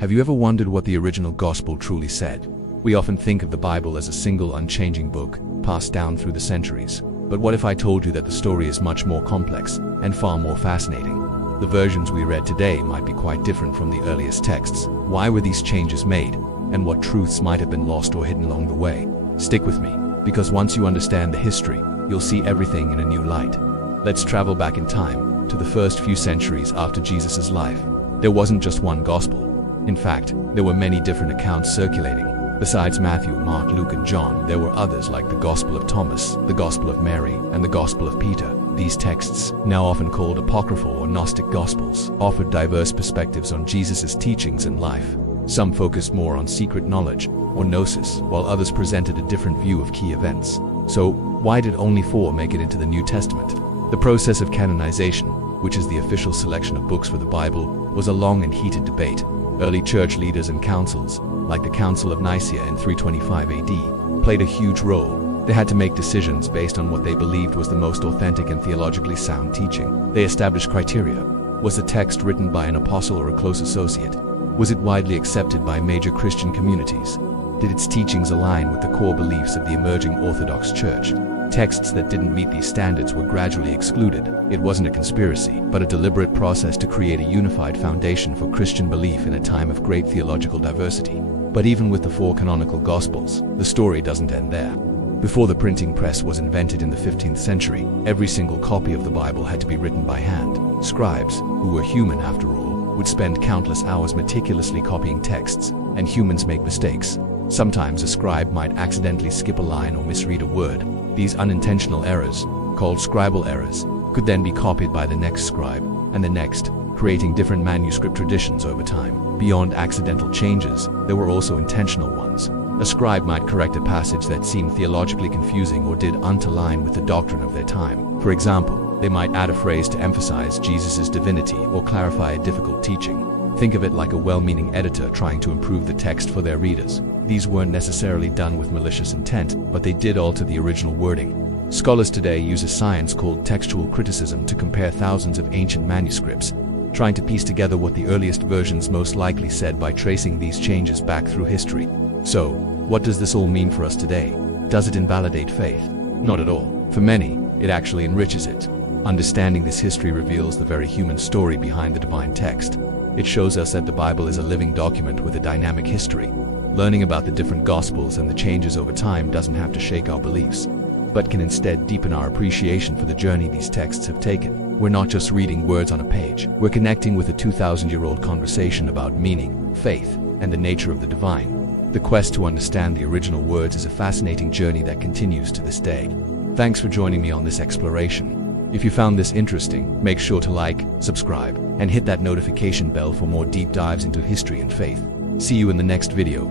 Have you ever wondered what the original gospel truly said? We often think of the Bible as a single unchanging book, passed down through the centuries. But what if I told you that the story is much more complex and far more fascinating? The versions we read today might be quite different from the earliest texts. Why were these changes made? And what truths might have been lost or hidden along the way? Stick with me, because once you understand the history, you'll see everything in a new light. Let's travel back in time, to the first few centuries after Jesus' life. There wasn't just one gospel. In fact, there were many different accounts circulating. Besides Matthew, Mark, Luke, and John, there were others like the Gospel of Thomas, the Gospel of Mary, and the Gospel of Peter. These texts, now often called apocryphal or Gnostic Gospels, offered diverse perspectives on Jesus' teachings and life. Some focused more on secret knowledge, or gnosis, while others presented a different view of key events. So, why did only 4 make it into the New Testament? The process of canonization, which is the official selection of books for the Bible, was a long and heated debate. Early church leaders and councils, like the Council of Nicaea in 325 AD, played a huge role. They had to make decisions based on what they believed was the most authentic and theologically sound teaching. They established criteria. Was the text written by an apostle or a close associate? Was it widely accepted by major Christian communities? Did its teachings align with the core beliefs of the emerging Orthodox Church? Texts that didn't meet these standards were gradually excluded. It wasn't a conspiracy, but a deliberate process to create a unified foundation for Christian belief in a time of great theological diversity. But even with the 4 canonical Gospels, the story doesn't end there. Before the printing press was invented in the 15th century, every single copy of the Bible had to be written by hand. Scribes, who were human after all, would spend countless hours meticulously copying texts, and humans make mistakes. Sometimes a scribe might accidentally skip a line or misread a word. These unintentional errors, called scribal errors, could then be copied by the next scribe, and the next, creating different manuscript traditions over time. Beyond accidental changes, there were also intentional ones. A scribe might correct a passage that seemed theologically confusing or didn't align with the doctrine of their time. For example, they might add a phrase to emphasize Jesus' divinity or clarify a difficult teaching. Think of it like a well-meaning editor trying to improve the text for their readers. These weren't necessarily done with malicious intent, but they did alter the original wording. Scholars today use a science called textual criticism to compare thousands of ancient manuscripts, trying to piece together what the earliest versions most likely said by tracing these changes back through history. So, what does this all mean for us today? Does it invalidate faith? Not at all. For many, it actually enriches it. Understanding this history reveals the very human story behind the divine text. It shows us that the Bible is a living document with a dynamic history. Learning about the different Gospels and the changes over time doesn't have to shake our beliefs, but can instead deepen our appreciation for the journey these texts have taken. We're not just reading words on a page. We're connecting with a 2,000-year-old conversation about meaning, faith, and the nature of the divine. The quest to understand the original words is a fascinating journey that continues to this day. Thanks for joining me on this exploration. If you found this interesting, make sure to like, subscribe, and hit that notification bell for more deep dives into history and faith. See you in the next video.